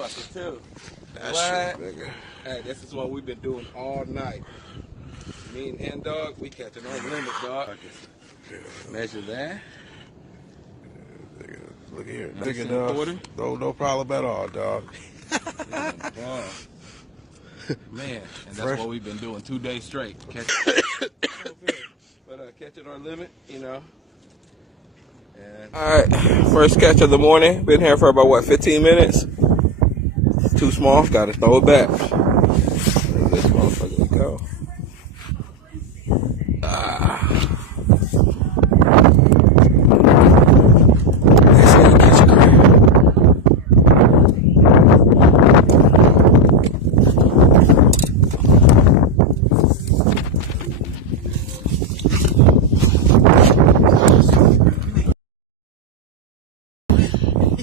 motherfucker too. That what? shit, nigga. Hey, this is what we've been doing all night. Me and dog, we catching on limit, dog. Measure that. Look here, Nice nigga, dog. No problem at all, dog. Man, and that's what we've been doing 2 days straight. Catching our limit, you know. All right, first catch of the morning. Been here for about what, 15 minutes? Too small. Got to throw it back. Let this motherfucker go. Let's see how to catch a crab.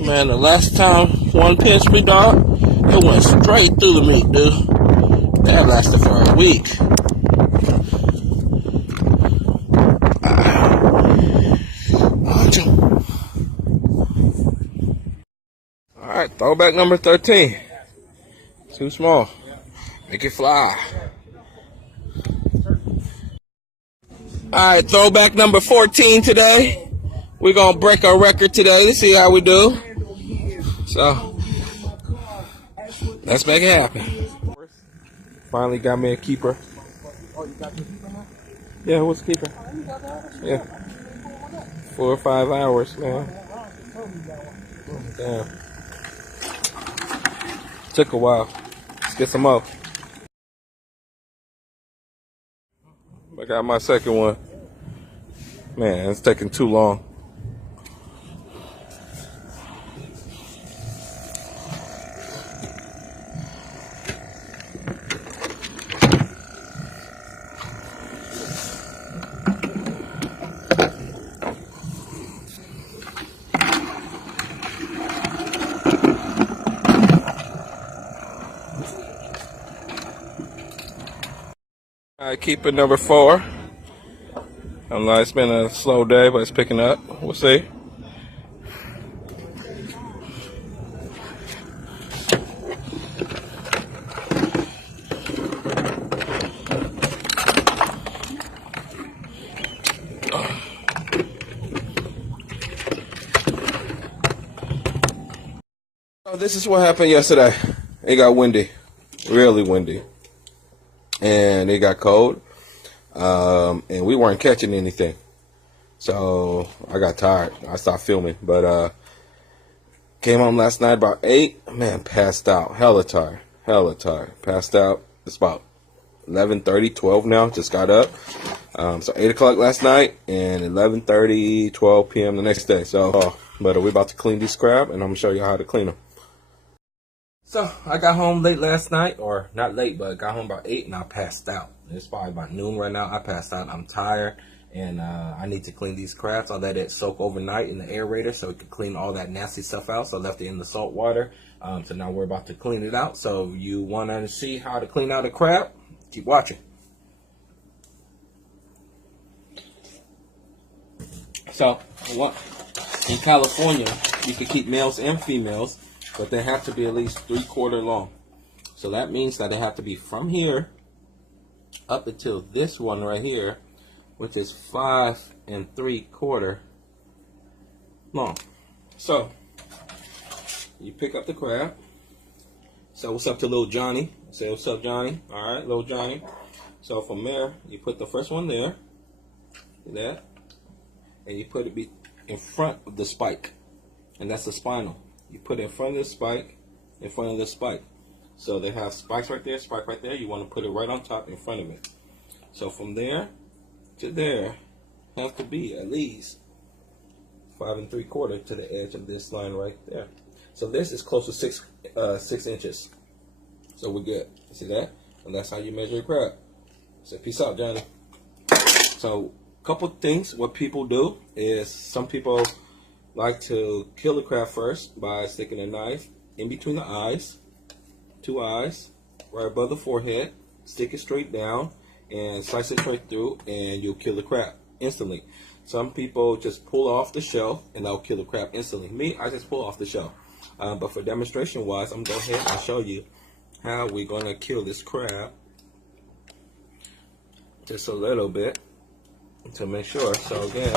Man, the last time one pinched me, dog, it went straight through the meat, dude. That lasted for a week. Alright, throwback number 13. Too small. Make it fly. Alright, throwback number 14 today. We're gonna break our record today. Let's see how we do. So, let's make it happen. Finally got me a keeper. Oh, you got the keeper now? Yeah, what's the keeper? Yeah. 4 or 5 hours, man. Damn. Took a while. Let's get some more. I got my second one. Man, it's taking too long. Alright, keeper number 4. I'm like, it's been a slow day, but it's picking up. We'll see. So this is what happened yesterday. It got windy, really windy. And it got cold, and we weren't catching anything. So I got tired. I stopped filming, but came home last night about 8. Man, passed out. Hella tired. Passed out. It's about 11:30, 12 now. Just got up. So 8 o'clock last night and 11:30, 12 p.m. the next day. So, but we're about to clean these crab, and I'm gonna show you how to clean them. So, I got home late last night, or not late, but got home about 8 and I passed out. It's probably about noon right now. I passed out. I'm tired, and I need to clean these crabs. I let it soak overnight in the aerator so it can clean all that nasty stuff out. So I left it in the salt water. So now we're about to clean it out. So if you want to see how to clean out a crab, keep watching. So, in California, you can keep males and females, but they have to be at least 3/4 long. So that means that they have to be from here up until this one right here, which is 5 3/4 long. So you pick up the crab. So what's up to little Johnny? Say what's up, Johnny. All right, little Johnny. So from there, you put the first one there, that, and you put it in front of the spike, and that's the spinal. You put it in front of the spike, in front of the spike. So they have spikes right there, spike right there. You want to put it right on top in front of it. So from there to there, have to be at least 5 3/4 to the edge of this line right there. So this is close to 6 inches. So we're good. You see that? And that's how you measure a crab. So peace out, Johnny. So couple things. What people do is some people like to kill the crab first by sticking a knife in between the eyes, 2 eyes, right above the forehead, stick it straight down, and slice it straight through, and you'll kill the crab instantly. Some people just pull off the shell and they'll kill the crab instantly. Me, I just pull off the shell. But for demonstration wise, I'm going to go ahead and show you how we're going to kill this crab. Just a little bit to make sure. So again,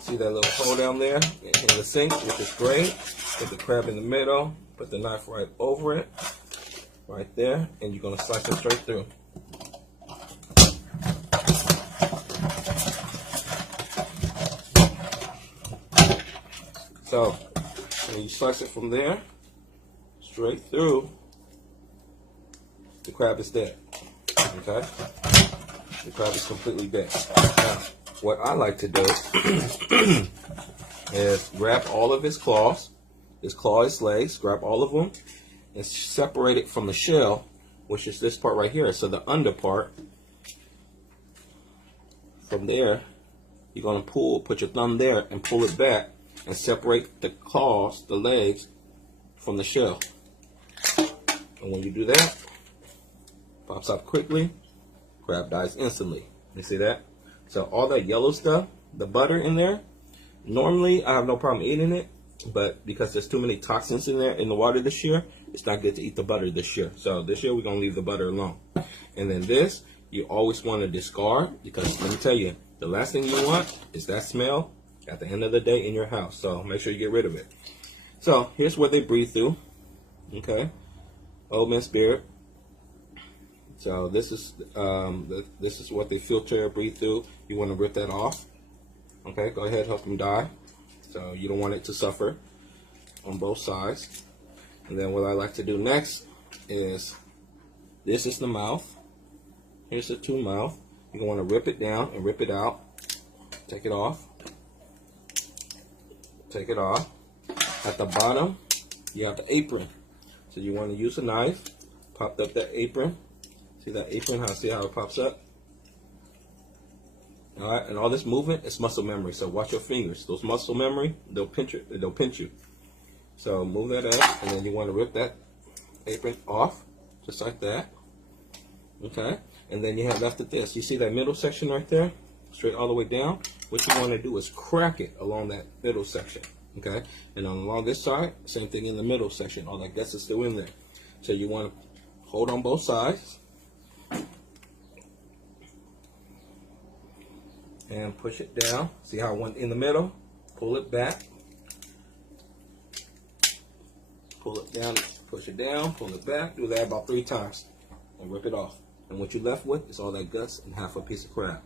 see that little hole down there in the sink, which is great. Put the crab in the middle, put the knife right over it, right there, and you're going to slice it straight through. So when you slice it from there, straight through, the crab is dead. Okay? The crab is completely dead. Now, what I like to do is grab all of his claws, his legs, grab all of them, and separate it from the shell, which is this part right here. So the under part, from there, you're going to put your thumb there and pull it back and separate the claws, the legs, from the shell. And when you do that, pops up quickly, crab dies instantly. You see that? So all that yellow stuff, the butter in there, normally I have no problem eating it, but because there's too many toxins in there in the water this year, it's not good to eat the butter this year. So this year we're going to leave the butter alone. And then this, you always want to discard, because let me tell you, the last thing you want is that smell at the end of the day in your house. So make sure you get rid of it. So here's what they breathe through. Okay, old man spirit. So this is what they filter, breathe through. You want to rip that off. Okay, go ahead, help them die. So you don't want it to suffer on both sides. And then what I like to do next is, this is the mouth. Here's the two mouth. You're going to rip it down and rip it out. Take it off. Take it off. At the bottom, you have the apron. So you want to use a knife. Pop up that apron. See that apron? See how it pops up? All right, and all this movement is muscle memory. So watch your fingers. Those muscle memory, they'll pinch you. They'll pinch you. So move that up, and then you want to rip that apron off, just like that. Okay, and then you have left it this. You see that middle section right there, straight all the way down. What you want to do is crack it along that middle section. Okay, and along this side, same thing in the middle section. All that guts is still in there. So you want to hold on both sides and push it down. See how it went in the middle? Pull it back. Pull it down, push it down, pull it back. Do that about 3 times and rip it off. And what you're left with is all that guts and half a piece of crab.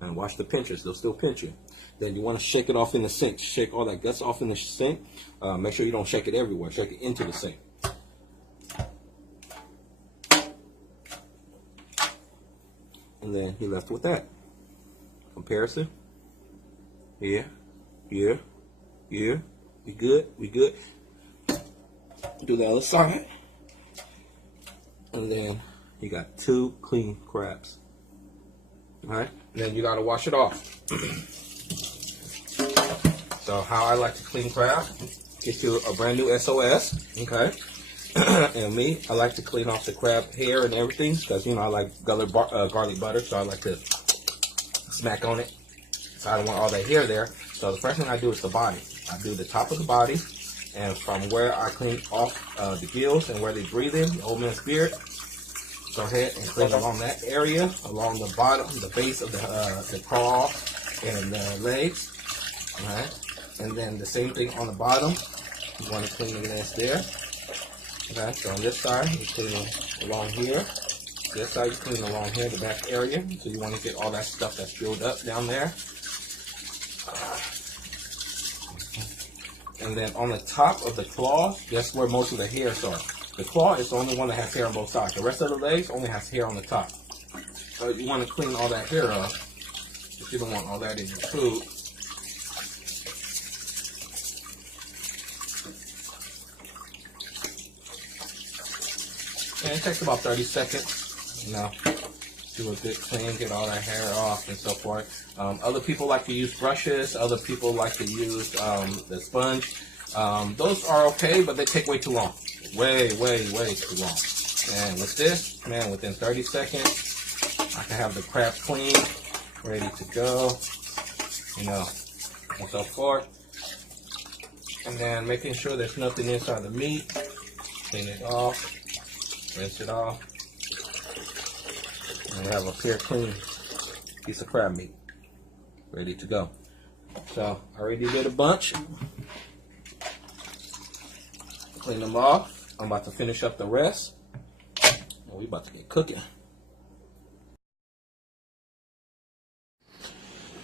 And watch the pinchers, they'll still pinch you. Then you want to shake it off in the sink. Shake all that guts off in the sink. Make sure you don't shake it everywhere. Shake it into the sink. And then you're left with that. Comparison. Here, here, here. We good, we good. Do the other side. And then you got 2 clean crabs. Alright, then you gotta wash it off. So how I like to clean crab, get you a brand new SOS, okay? And me, I like to clean off the crab hair and everything, because you know I like garlic butter, so I like to smack on it. So I don't want all that hair there. So the first thing I do is the body. I do the top of the body, and from where I clean off the gills and where they breathe in, the old man's beard. Go ahead and clean along that area, along the bottom, the base of the claw and the legs. All right, and then the same thing on the bottom. You want to clean the nest there. Okay, so on this side, you're cleaning along here. This side, you're cleaning along here, the back area. So you want to get all that stuff that's filled up down there. And then on the top of the claw, that's where most of the hairs are. The claw is the only one that has hair on both sides. The rest of the legs only has hair on the top. So you want to clean all that hair up, if you don't want all that in your food. And it takes about 30 seconds, you know, do a good clean, get all that hair off and so forth. Other people like to use brushes. Other people like to use the sponge. Those are okay, but they take way too long. Way too long. And with this, man, within 30 seconds, I can have the crab clean, ready to go. you know, and so forth. And then making sure there's nothing inside the meat. Clean it off, rinse it off, and we have a pure clean piece of crab meat ready to go. So I already did a bunch. Clean them off. I'm about to finish up the rest. And we about to get cooking.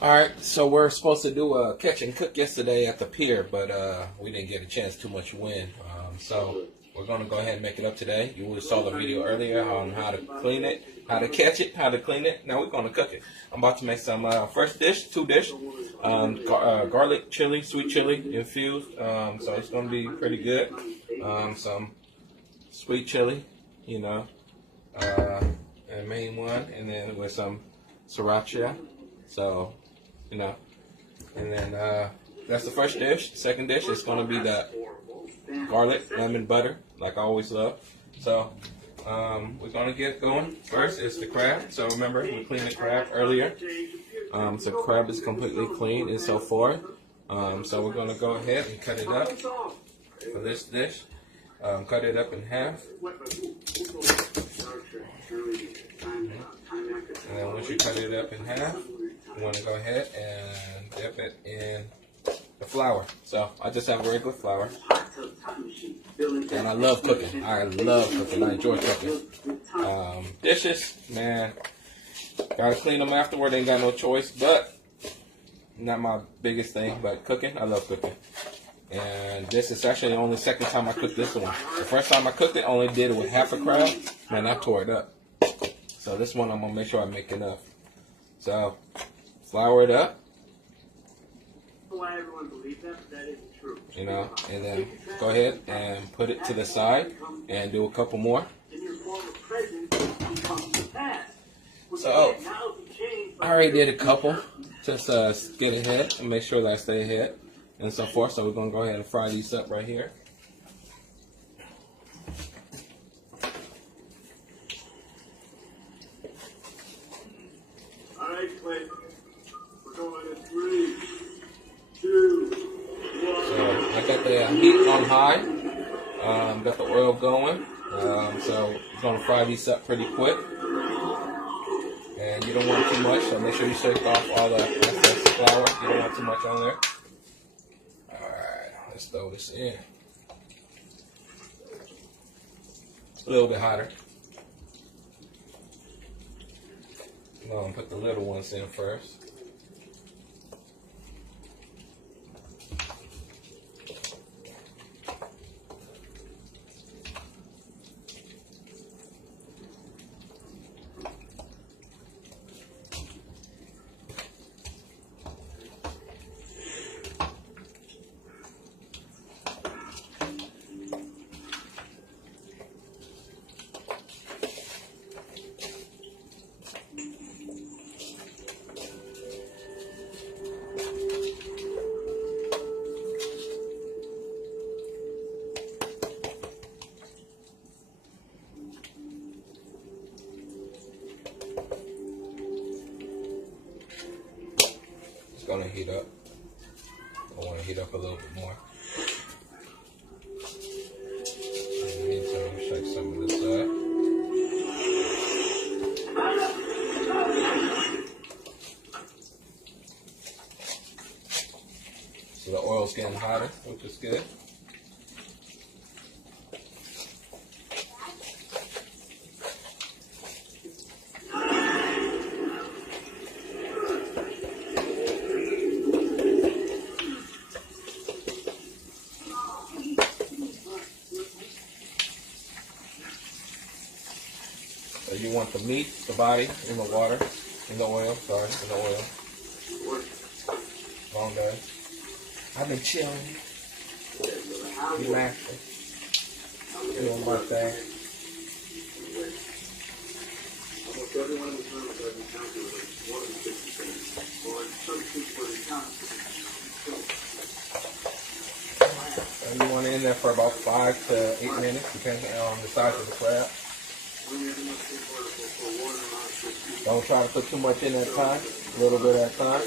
Alright, so we're supposed to do a catch and cook yesterday at the pier, but we didn't get a chance, too much wind. So we're going to go ahead and make it up today. You saw the video earlier on how to clean it, how to catch it, how to clean it. Now we're going to cook it. I'm about to make some first dish, two dish, garlic chili, sweet chili, infused. So it's going to be pretty good. Some sweet chili, you know, and main one, and then with some Siracha. So, you know, and then that's the first dish. Second dish is going to be the garlic lemon butter, like I always love. So we're going to get going. First is the crab. So remember, we cleaned the crab earlier. So crab is completely clean and so forth. So we're going to go ahead and cut it up for this dish. Cut it up in half. And then once you cut it up in half, you want to go ahead and dip it in the flour. So I just have regular flour. And I love cooking. I love cooking. I enjoy cooking. Dishes, man, gotta clean them afterward. Ain't got no choice. But not my biggest thing. But cooking, I love cooking. And this is actually the only second time I cooked this one. The first time I cooked it, I only did it with half a crab. Man, I tore it up. So this one, I'm gonna make sure I make enough. So flour it up. Why everyone believes that, but that isn't true. You know, and then go ahead and put it to the side and do a couple more. So I already did a couple, just get ahead and make sure that I stay ahead and so forth. So we're gonna go ahead and fry these up right here. All right, Clint. We're going in 3, 2, 1. So I got the heat on high, got the oil going, so we're going to fry these up pretty quick. And you don't want too much, so make sure you shake off all the excess flour. You don't want too much on there. Alright, let's throw this in. A little bit hotter. I'm going to put the little ones in first. Gonna heat up. I want to heat up a little bit more. In the meantime, shake some of this up. So the oil's getting hotter, which is good. So you want the meat, the body, in the water, in the oil, in the oil. Long day. I've been chilling, relaxing, doing my thing. Almost everyone in this room has encountered more than 50 things, or some people So you want it in there for about 5 to 8 minutes, depending on the size of the crab. Don't try to put too much in at a time, a little bit at a time.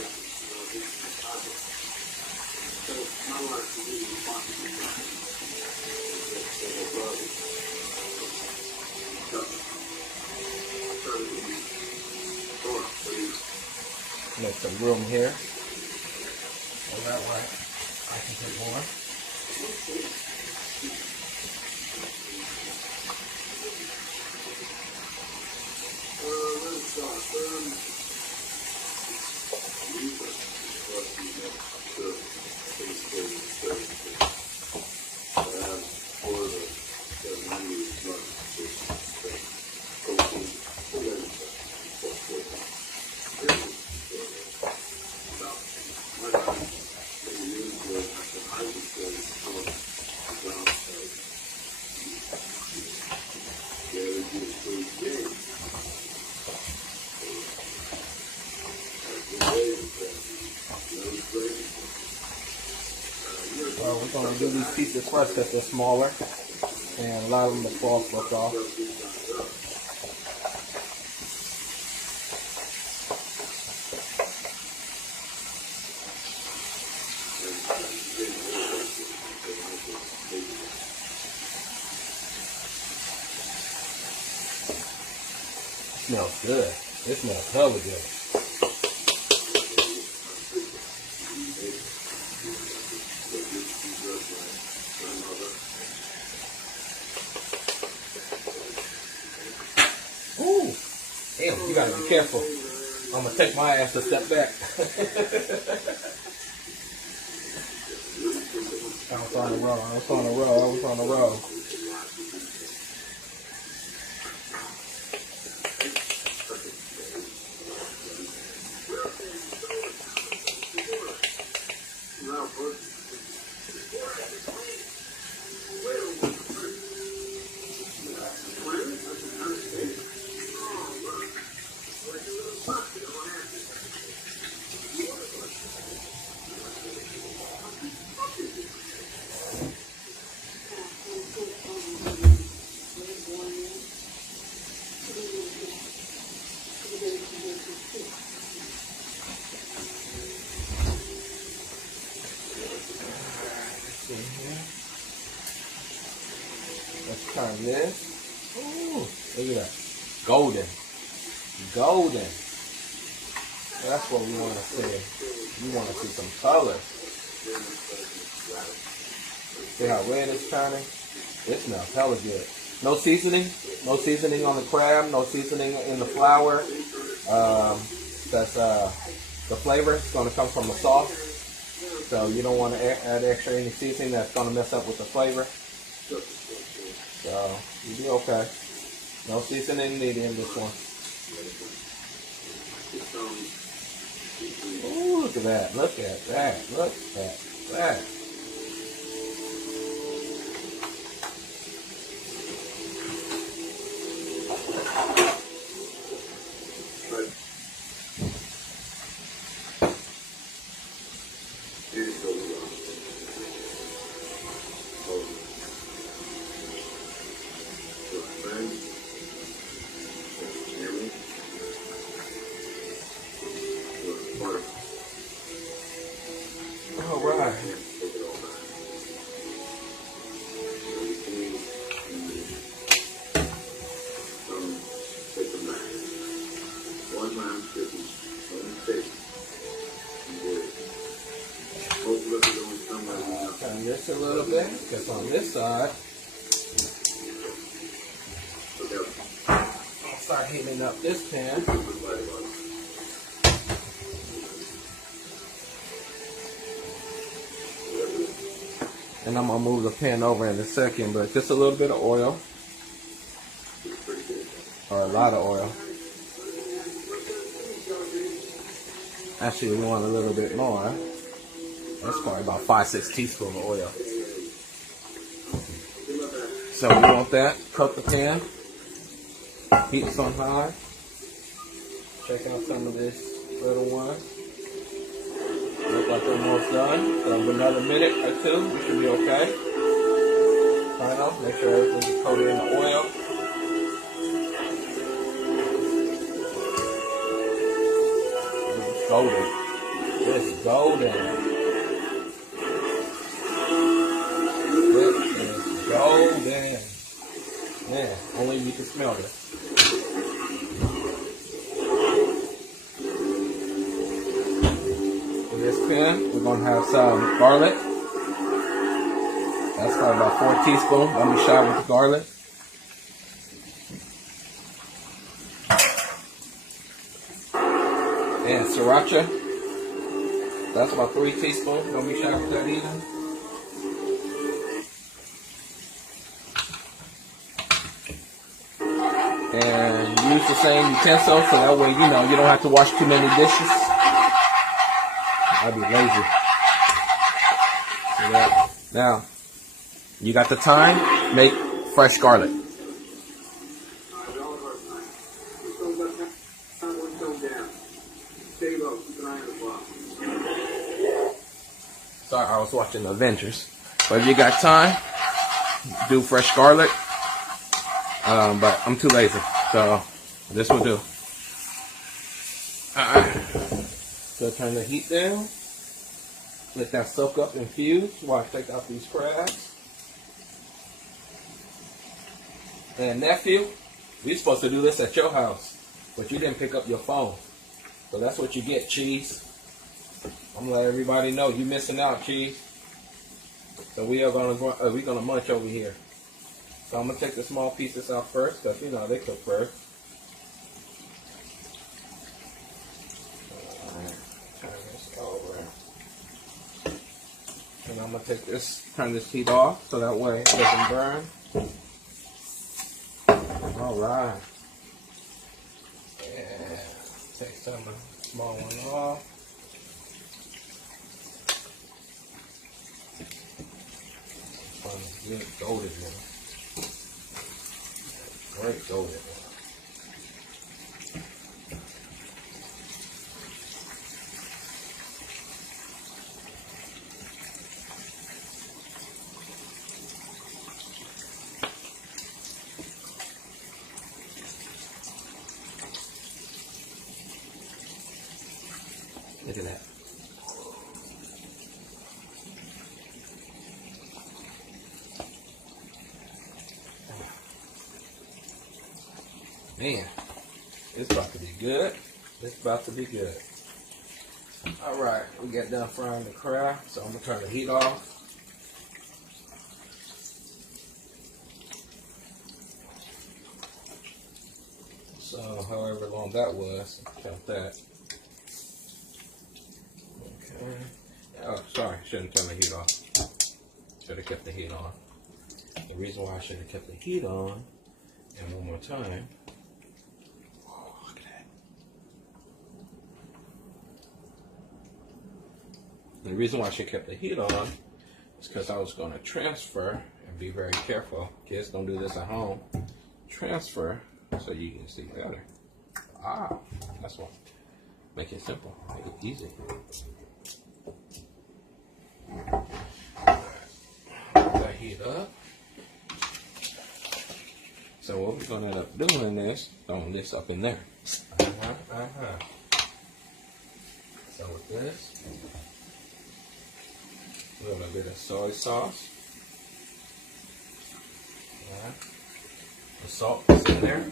Make some room here. So that way I can put more. Well, we're going to do these pieces first because they're smaller and allow them to fall slip off. It smells good. It smells hella good. Ooh, damn, you gotta be careful. I'm gonna take my ass a step back. I was on the roll, I was on the roll, I was on the roll. Let's turn this. Ooh, look at that. Golden. Golden. That's what we want to see. We want to see some color. See how red it's turning? It smells hella good. No seasoning. No seasoning on the crab. No seasoning in the flour. That's the flavor is going to come from the sauce. So you don't want to add extra any seasoning that's going to mess up with the flavor. So you'll be okay. No seasoning needed in this one. Ooh, look at that. Look at that. Look at that. All right. Turn this a little bit, because on this side, I'll start heating up this pan. And I'm going to move the pan over in a second, but just a little bit of oil. Or a lot of oil. Actually, we want a little bit more. That's probably about 5-6 teaspoons of oil. So we want that. Cook the pan. Heat this on high. Check out some of this little one. Look like they're almost done. So another minute or two, we should be okay. Final. Make sure everything's coated in the oil. It's golden. It's golden. can smell this. In this pan, we're going to have some garlic. That's probably about 4 teaspoons. Don't be shy with the garlic. And Siracha. That's about 3 teaspoons. Don't be shy with that either. And use the same utensil so that way, you know, you don't have to wash too many dishes. I'd be lazy. See that? Now, you got the thyme, make fresh garlic. Sorry, I was watching the Avengers. But if you got time, do fresh garlic. But I'm too lazy, so this will do. Alright. So turn the heat down. Let that soak up infused while I take out these crabs. And nephew, we supposed to do this at your house, but you didn't pick up your phone. So that's what you get, Cheese. I'm gonna let everybody know you missing out, Cheese. So we're gonna munch over here. So I'm gonna take the small pieces out first, because you know they cook first. Turn this over. And I'm gonna turn this heat off so that way it doesn't burn. Alright. Yeah. Take some of the small one off. Good golden one. Great golden one. Look at that. Man, it's about to be good. It's about to be good. Alright, we got done frying the crab, so I'm going to turn the heat off. So, however long that was, count that. Okay. Oh, sorry, shouldn't turn the heat off. Should have kept the heat on. The reason why I should have kept the heat on, and one more time. Oh, look at that. The reason why I should have kept the heat on is because I was going to transfer, and be very careful. Kids, don't do this at home. Transfer so you can see better. Ah, that's why. Make it simple. Make it easy. Let that heat up. So what we're going to end up doing is throwing this up in there. So with this, a little bit of soy sauce. The salt is in there.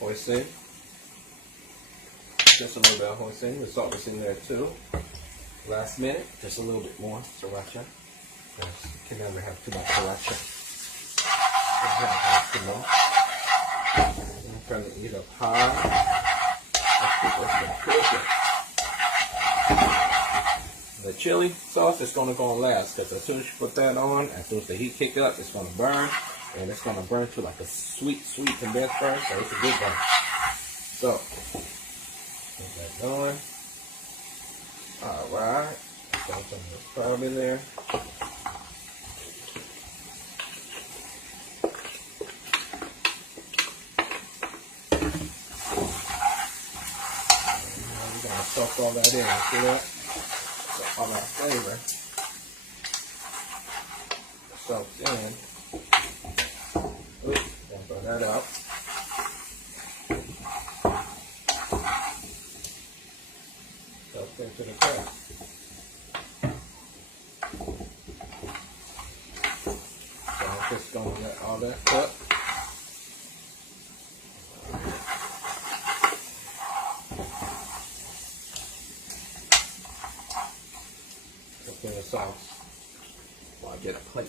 Hoisin. Just a little bit of hoisin. The salt is in there too. Last minute, just a little bit more sriracha. You can never have too much sriracha. I'm trying to eat up high. The chili sauce is going to go on last, because as soon as you put that on, as soon as the heat kick up, it's going to burn. And it's going to burn to like a sweet condensed burn, so it's a good burn. So, get that going. Alright. Throw some of the crab in there. We're going to soak all that in. See that? So all that flavor soaks in. Oops, throw that out. Soaks into the crab. So I'm just going to let all that cook. get a plate.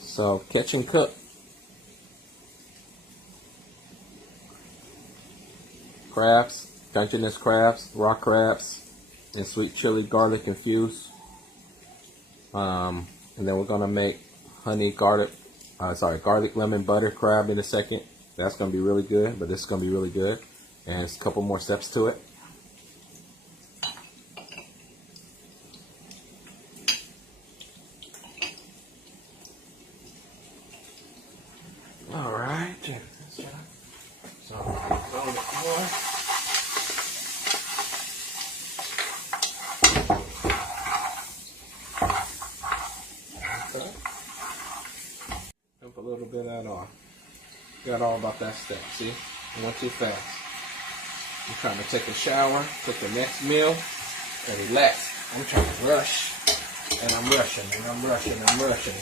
So catch and cook. Crabs, Dungeness crabs, rock crabs, and sweet chili garlic infused. And then we're gonna make garlic lemon butter crab in a second. That's gonna be really good, but this is gonna be really good. And there's a couple more steps to it. All right, so on the floor. Okay. Dump a little bit of that on. Got all about that step. See, I went too fast. I'm trying to take a shower, cook the next meal, and relax. I'm trying to rush, and I'm rushing, and I'm rushing, and I'm rushing.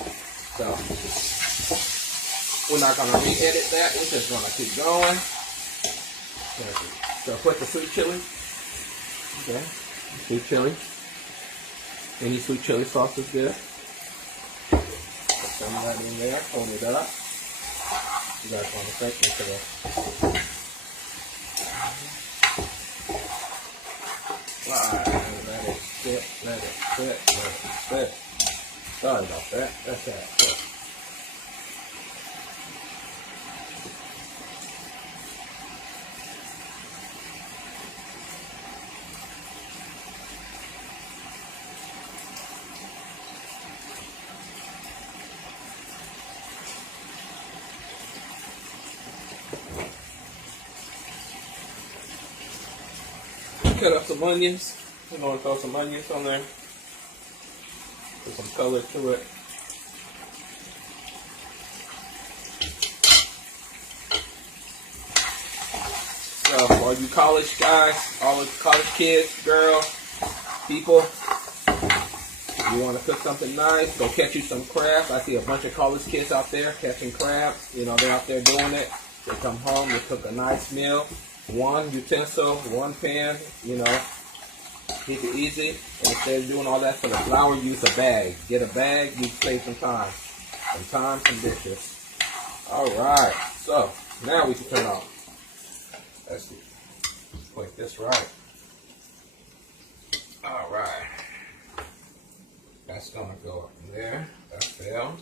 So we're not gonna re-edit that. We're just gonna keep going. So put the sweet chili. Okay, sweet chili. Any sweet chili sauce is good. Put some of that in there. Hold it up. You guys want to thank me for that. Alright, let it sit, let it sit, let it sit. Sorry about that. That's that. Cut up some onions. We're going to throw some onions on there. Put some color to it. So, for all you college guys, all the college kids, girls, people, you want to cook something nice, go catch you some crabs. I see a bunch of college kids out there catching crabs. You know, they're out there doing it. They come home, they cook a nice meal. One utensil, one pan, you know, keep it easy. And instead of doing all that for the flour, use a bag. Get a bag, you save some time. Some dishes. Alright, so now we can turn off. Let's see. Put this right. Alright. That's gonna go up there. That fell.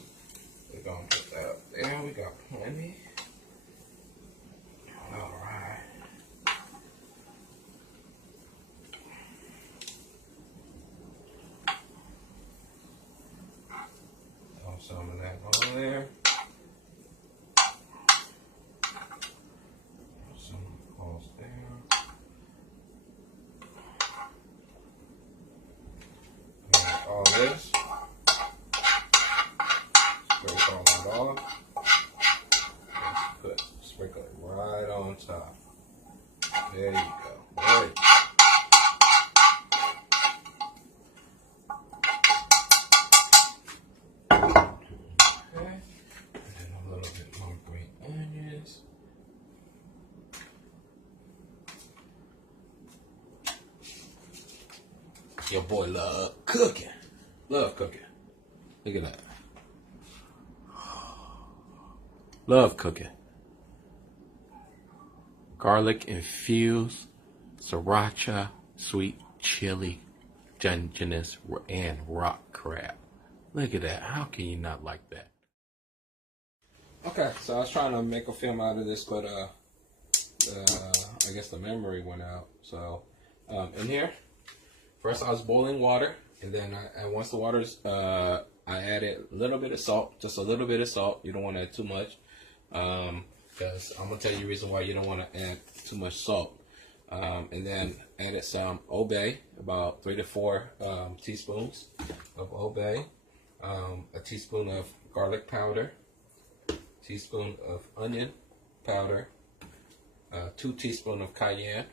We're gonna put that up there. We got plenty. Alright. Throw some of that on there. Some balls there. And all this. Scrape all that off. Sprinkle it right on top. There you go. There you go. Your boy love cooking. Love cooking. Look at that. Love cooking. Garlic infused Siracha sweet chili Dungeness and Rock Crab. Look at that. How can you not like that? Okay, so I was trying to make a film out of this, but I guess the memory went out. So in here, first I was boiling water, and then once the water's, I added a little bit of salt, just a little bit of salt. You don't want to add too much, because I'm gonna tell you the reason why you don't want to add too much salt. And then added some obey, about 3 to 4 teaspoons of obey, a teaspoon of garlic powder, teaspoon of onion powder, 2 teaspoons of cayenne,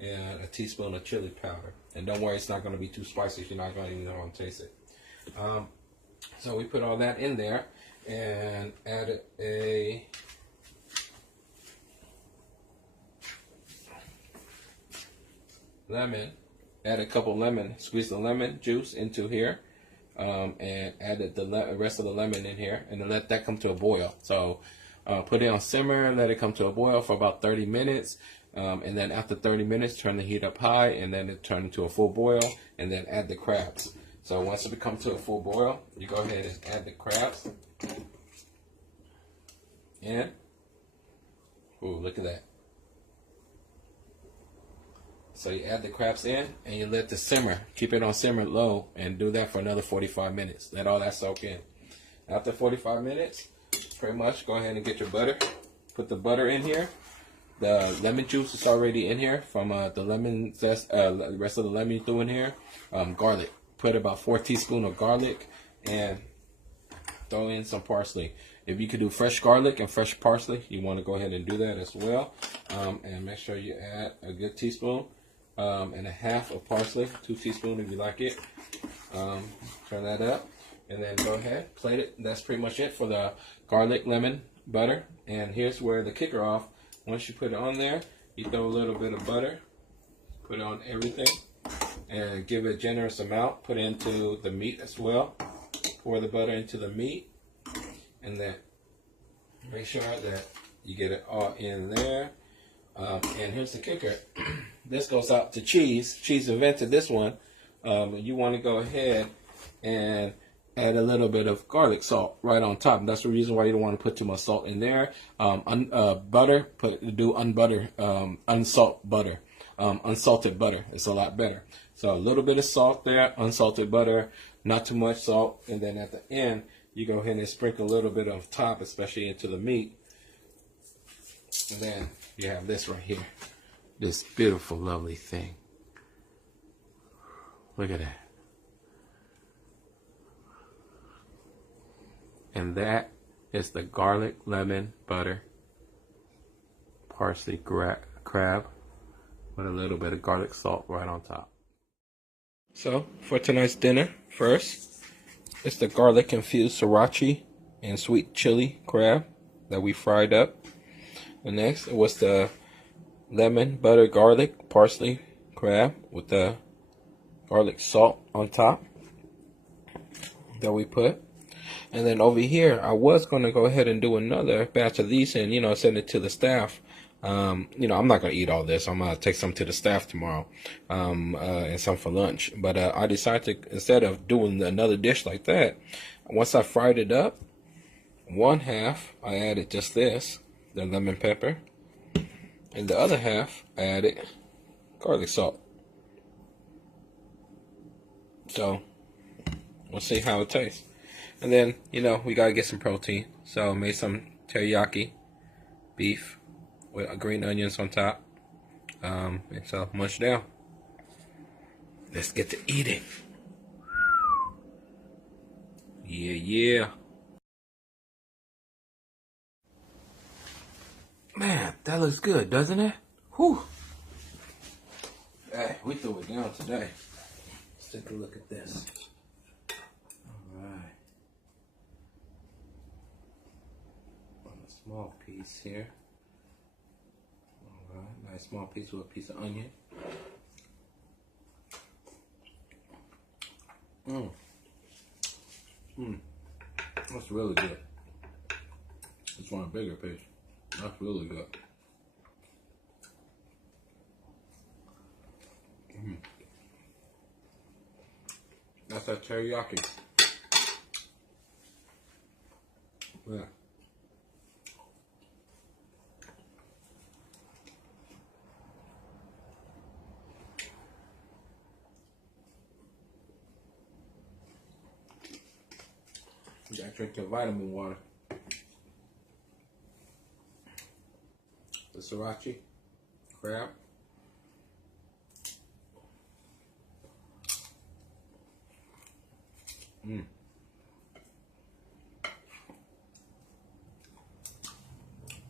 and a teaspoon of chili powder. And don't worry, it's not going to be too spicy if you're not going to even want to taste it. So we put all that in there, and added a lemon. Add a couple lemon, squeeze the lemon juice into here, and added the rest of the lemon in here, and then let that come to a boil. So put it on simmer, let it come to a boil for about 30 minutes, and then after 30 minutes, turn the heat up high, and then it turn into a full boil, and then add the crabs. So once it becomes to a full boil, you go ahead and add the crabs in. Ooh, look at that. So you add the crabs in and you let the simmer, keep it on simmer low, and do that for another 45 minutes. Let all that soak in. After 45 minutes, pretty much go ahead and get your butter. Put the butter in here. The lemon juice is already in here from the lemon zest, the rest of the lemon you threw in here. Garlic. Put about 4 teaspoons of garlic and throw in some parsley. If you could do fresh garlic and fresh parsley, you want to go ahead and do that as well. And make sure you add a good teaspoon and a half of parsley, 2 teaspoons if you like it. Turn that up and then go ahead, plate it. That's pretty much it for the garlic, lemon, butter. And here's where the kicker off. Once you put it on there, you throw a little bit of butter, put it on everything, and give it a generous amount. Put it into the meat as well. Pour the butter into the meat, and then make sure that you get it all in there. And here's the kicker. This goes out to Cheese. Cheese invented this one. You want to go ahead and add a little bit of garlic salt right on top. That's the reason why you don't want to put too much salt in there. Butter, unsalt butter. Unsalted butter. It's a lot better. So a little bit of salt there, unsalted butter, not too much salt. And then at the end, you go ahead and sprinkle a little bit of top, especially into the meat. And then you have this right here. This beautiful, lovely thing. Look at that. And that is the garlic, lemon, butter, parsley crab with a little bit of garlic salt right on top. So, for tonight's dinner, first, it's the garlic infused sriracha and sweet chili crab that we fried up. And next, it was the lemon, butter, garlic, parsley crab with the garlic salt on top that we put. And then over here, I was going to go ahead and do another batch of these and, send it to the staff. I'm not going to eat all this. I'm going to take some to the staff tomorrow and some for lunch. But I decided to, instead of doing another dish like that, once I fried it up, one half, I added just this, the lemon pepper. And the other half, I added garlic salt. So, we'll see how it tastes. And then, we got to get some protein. So, made some teriyaki beef with green onions on top. And so, munch down. Let's get to eating. Yeah. Man, that looks good, doesn't it? Whew. Hey, we threw it down today. Let's take a look at this. Alright. On a small piece here. Alright, nice small piece with a piece of onion. That's really good. Just want a bigger piece. That's really good. That's that teriyaki. Yeah. You gotta drink your vitamin water. The Siracha crab.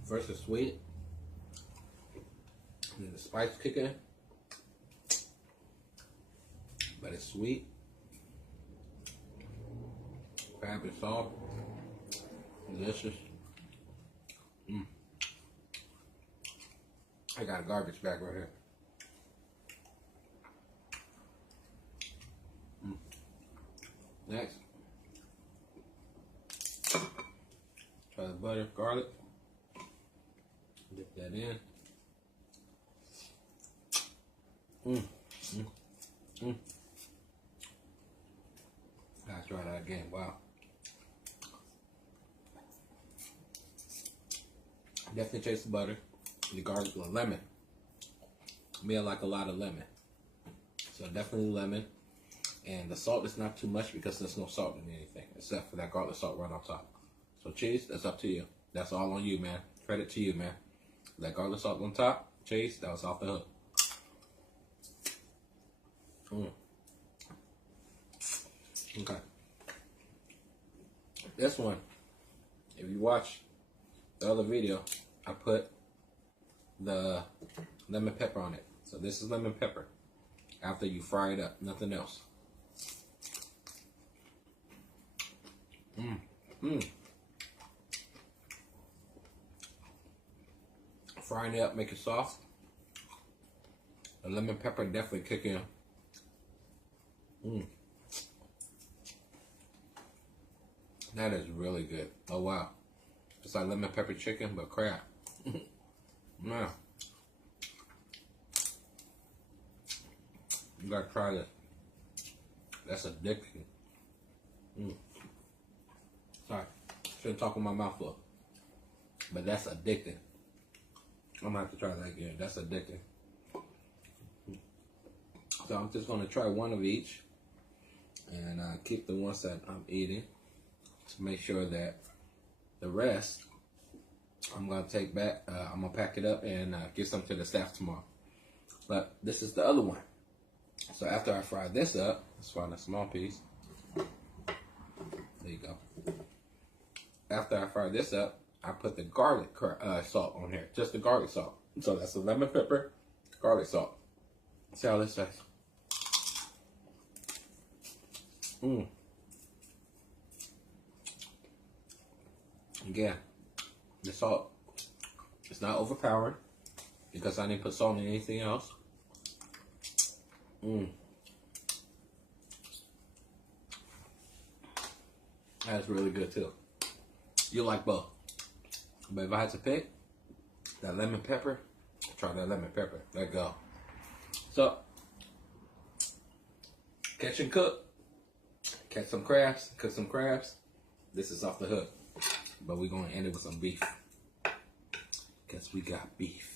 First the sweet, and then the spice kick in, but it's sweet. Crab is soft. Delicious. I got a garbage bag right here. Next, try the butter, garlic. Dip that in. Gotta try that again. Wow. Definitely taste the butter, the garlic, the lemon. Me, I like a lot of lemon. So definitely lemon. And the salt is not too much because there's no salt in anything except for that garlic salt right on top. So cheese, that's up to you. That's all on you, man. Credit to you, man. That garlic salt on top, cheese, that was off the hook. Okay. This one, if you watch the other video, I put the lemon pepper on it. So this is lemon pepper after you fry it up, nothing else. Frying it up, make it soft. The lemon pepper definitely kick in. That is really good. Oh wow. It's like lemon pepper chicken, but crab. Man. You gotta try this. That's addicting. Sorry. Shouldn't talk with my mouth full. But that's addicting. I'm gonna have to try that again. That's addicting. So I'm just gonna try one of each. And keep the ones that I'm eating. To make sure that the rest I'm gonna take back. I'm gonna pack it up and give some to the staff tomorrow. But this is the other one. So after I fry this up, let's find a small piece. There you go. After I fry this up, I put the garlic salt on here, just the garlic salt. So that's the lemon pepper, garlic salt. See how this tastes. Again, the salt is not overpowering because I didn't put salt in anything else. That's really good too. You like both. But if I had to pick, that lemon pepper, try that lemon pepper. There you go. So, catch and cook. Catch some crabs, cook some crabs. This is off the hook. But we're going to end it with some beef. Because we got beef.